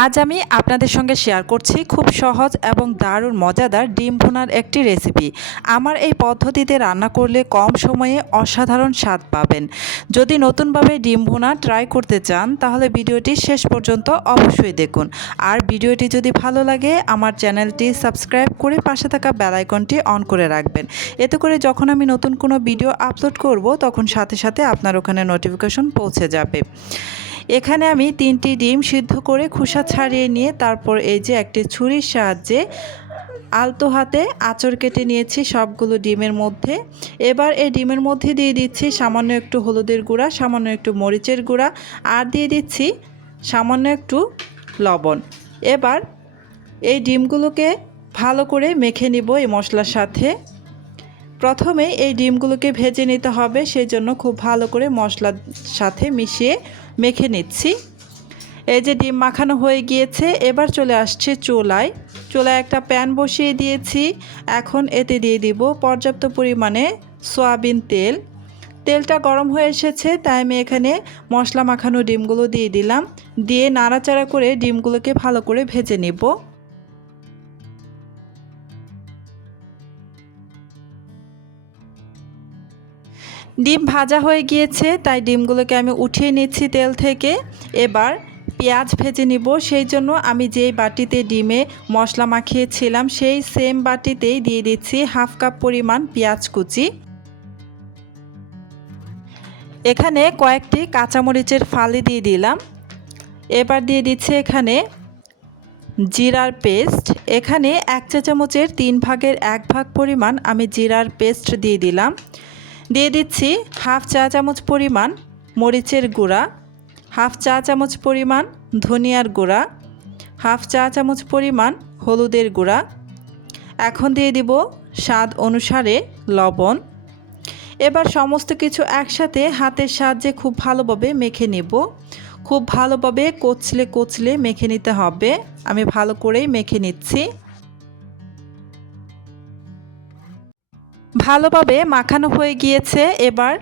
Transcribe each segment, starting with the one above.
আজ আমি আপনাদের সঙ্গে শেয়ার করছি খুব সহজ এবং দারুণ মজাদার ডিম ভুনার একটি রেসিপি। আমার এই পদ্ধতিতে রান্না করলে কম সময়ে অসাধারণ স্বাদ পাবেন। যদি নতুনভাবে ডিম ভুনা ট্রাই করতে চান তাহলে ভিডিওটি শেষ পর্যন্ত অবশ্যই দেখুন। আর ভিডিওটি যদি ভালো লাগে আমার চ্যানেলটি সাবস্ক্রাইব করে পাশে থাকা বেল আইকনটি অন করে রাখবেন। এতে করে যখন আমি নতুন কোনো ভিডিও আপলোড করব তখন সাথে সাথে আপনার ওখানে নোটিফিকেশন পৌঁছে যাবে। এখানে আমি 3টি ডিম সিদ্ধ করে খোসা ছাড়িয়ে নিয়ে তারপর এই যে একটি ছুরির সাহায্যে আলতো হাতে আঁচড় কেটে নিয়েছি সবগুলো ডিমের মধ্যে। এবার এই ডিমের মধ্যে দিয়ে দিচ্ছি সামান্য একটু হলুদের গুঁড়া, সামান্য একটু মরিচের গুঁড়া আর দিয়ে দিচ্ছি সামান্য একটু লবণ। এবার এই ডিমগুলোকে ভালো করে মেখে নিব এই মশলার সাথে। প্রথমে এই ডিমগুলোকে ভেজে নিতে হবে, সেই জন্য খুব ভালো করে মশলার সাথে মিশিয়ে মেখে নিচ্ছি। এই যে ডিম মাখানো হয়ে গিয়েছে, এবার চলে আসছে চুলায় একটা প্যান বসিয়ে দিয়েছি। এখন এতে দিয়ে দিব পর্যাপ্ত পরিমাণে সয়াবিন তেল। তেলটা গরম হয়ে এসেছে, তাই আমি এখানে মশলা মাখানো ডিমগুলো দিয়ে দিলাম। দিয়ে নাড়াচাড়া করে ডিমগুলোকে ভালো করে ভেজে নিব। ডিম ভাজা হয়ে গিয়েছে, তাই ডিমগুলোকে আমি উঠিয়ে নিচ্ছি তেল থেকে। এবার পেঁয়াজ ভেজে নিব, সেই জন্য আমি যেই বাটিতে ডিমে মশলা মাখিয়েছিলাম সেই সেম বাটিতেই দিয়ে দিচ্ছি হাফ কাপ পরিমাণ পেঁয়াজ কুচি। এখানে কয়েকটি কাঁচামরিচের ফালি দিয়ে দিলাম। এবার দিয়ে দিচ্ছি এখানে জিরার পেস্ট। এখানে 1 চা চামচের 3 ভাগের 1 ভাগ পরিমাণ আমি জিরার পেস্ট দিয়ে দিলাম। দিয়ে দিচ্ছি হাফ চা চামচ পরিমাণ মরিচের গুঁড়া, হাফ চা চামচ পরিমাণ ধনিয়ার গুঁড়া, হাফ চা চামচ পরিমাণ হলুদের গুঁড়া। এখন দিয়ে দিব স্বাদ অনুসারে লবণ। এবার সমস্ত কিছু একসাথে হাতের সাহায্যে খুব ভালোভাবে মেখে নেব। খুব ভালোভাবে কচলে মেখে নিতে হবে। আমি ভালো করেই মেখে নিচ্ছি। ভালোভাবে মাখানো হয়ে গিয়েছে। এবার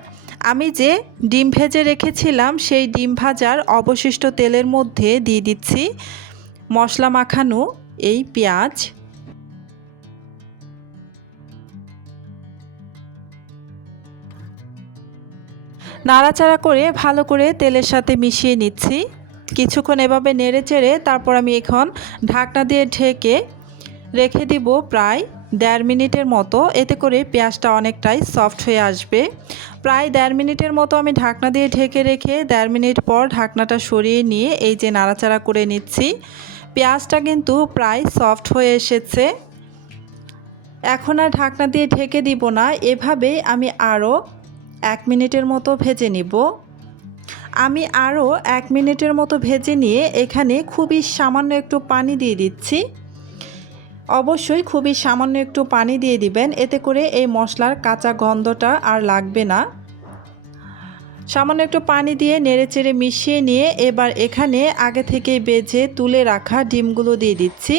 আমি যে ডিম ভেজে রেখেছিলাম সেই ডিম ভাজার অবশিষ্ট তেলের মধ্যে দিয়ে দিচ্ছি মশলা মাখানো এই পেঁয়াজ। নাড়াচাড়া করে ভালো করে তেলের সাথে মিশিয়ে নিচ্ছি। কিছুক্ষণ এভাবে নেড়ে চেড়ে তারপর আমি এখন ঢাকনা দিয়ে ঢেকে রেখে দিব প্রায় 1.5 মিনিটের মতো। এতে করে পেঁয়াজটা অনেকটাই সফট হয়ে আসবে। প্রায় 1.5 মিনিটের মতো আমি ঢাকনা দিয়ে ঢেকে রেখে 1.5 মিনিট পর ঢাকনাটা সরিয়ে নিয়ে এই যে নাড়াচাড়া করে নিচ্ছি। পেঁয়াজটা কিন্তু প্রায় সফট হয়ে এসেছে। এখন আর ঢাকনা দিয়ে ঢেকে দিব না, এভাবেই আমি আরও 1 মিনিটের মতো ভেজে নিব। আমি আরও 1 মিনিটের মতো ভেজে নিয়ে এখানে খুবই সামান্য একটু পানি দিয়ে দিচ্ছি। অবশ্যই খুবই সামান্য একটু পানি দিয়ে দিবেন, এতে করে এই মশলার কাঁচা গন্ধটা আর লাগবে না। সামান্য একটু পানি দিয়ে নেড়েচেড়ে মিশিয়ে নিয়ে এবার এখানে আগে থেকে ভেজে তুলে রাখা ডিমগুলো দিয়ে দিচ্ছি।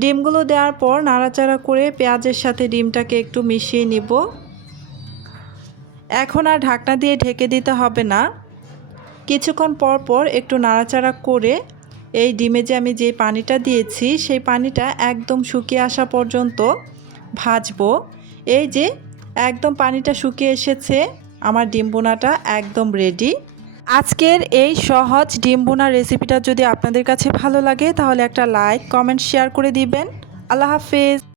ডিমগুলো দেওয়ার পর নাড়াচাড়া করে পেঁয়াজের সাথে ডিমটাকে একটু মিশিয়ে নিব। এখন আর ঢাকনা দিয়ে ঢেকে দিতে হবে না। কিছুক্ষণ পর পর একটু নাড়াচাড়া করে এই ডিমে যে আমি যে পানিটা দিয়েছি সেই পানিটা একদম শুকিয়ে আসা পর্যন্ত ভাজবো। এই যে একদম পানিটা শুকিয়ে এসেছে, আমার ডিম বোনাটা একদম রেডি। আজকের এই সহজ ডিম বোনা রেসিপিটা যদি আপনাদের কাছে ভালো লাগে তাহলে একটা লাইক, কমেন্ট, শেয়ার করে দিবেন। আল্লাহ হাফেজ।